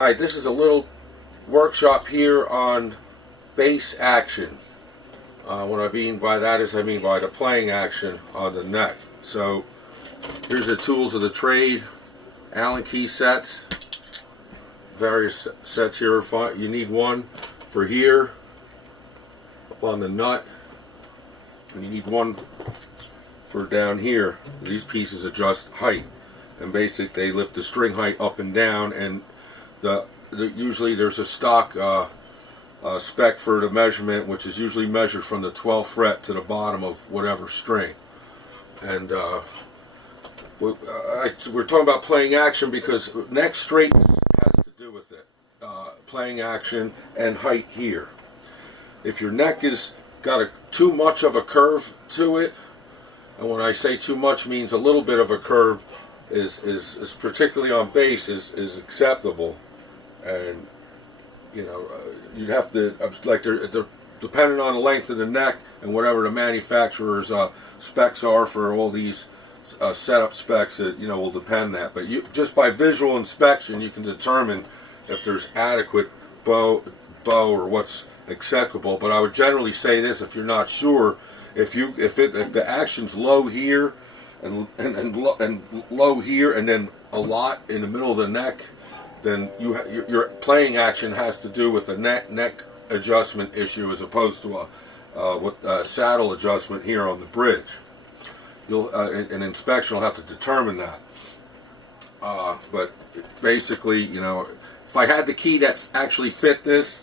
Alright, this is a little workshop here on base action. What I mean by that is I mean by the playing action on the neck. So here's the tools of the trade, Allen key sets, various sets here. You need one for here, up on the nut, and you need one for down here. These pieces adjust height, and basically they lift the string height up and down, and usually there's a stock spec for the measurement, which is usually measured from the 12th fret to the bottom of whatever string. And we're talking about playing action because neck straightness has to do with it. Playing action and height here. If your neck is got too much of a curve to it, and when I say too much means a little bit of a curve, is particularly on bass is acceptable. And you know, you'd have to, like, they're depending on the length of the neck and whatever the manufacturer's specs are for all these setup specs, that will depend that. But just by visual inspection you can determine if there's adequate bow or what's acceptable. But I would generally say this: if you're not sure, if the action's low here and low here and then a lot in the middle of the neck, then your playing action has to do with a neck adjustment issue as opposed to a saddle adjustment here on the bridge. An inspection will have to determine that. But basically, if I had the key that actually fit this,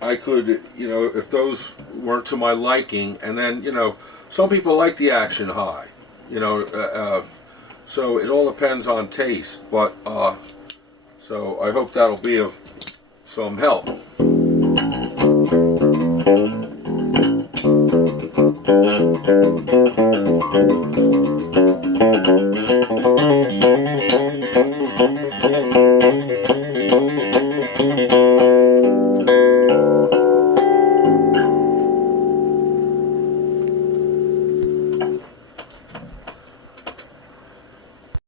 I could, if those weren't to my liking, and then, some people like the action high, so it all depends on taste. But so I hope that'll be of some help.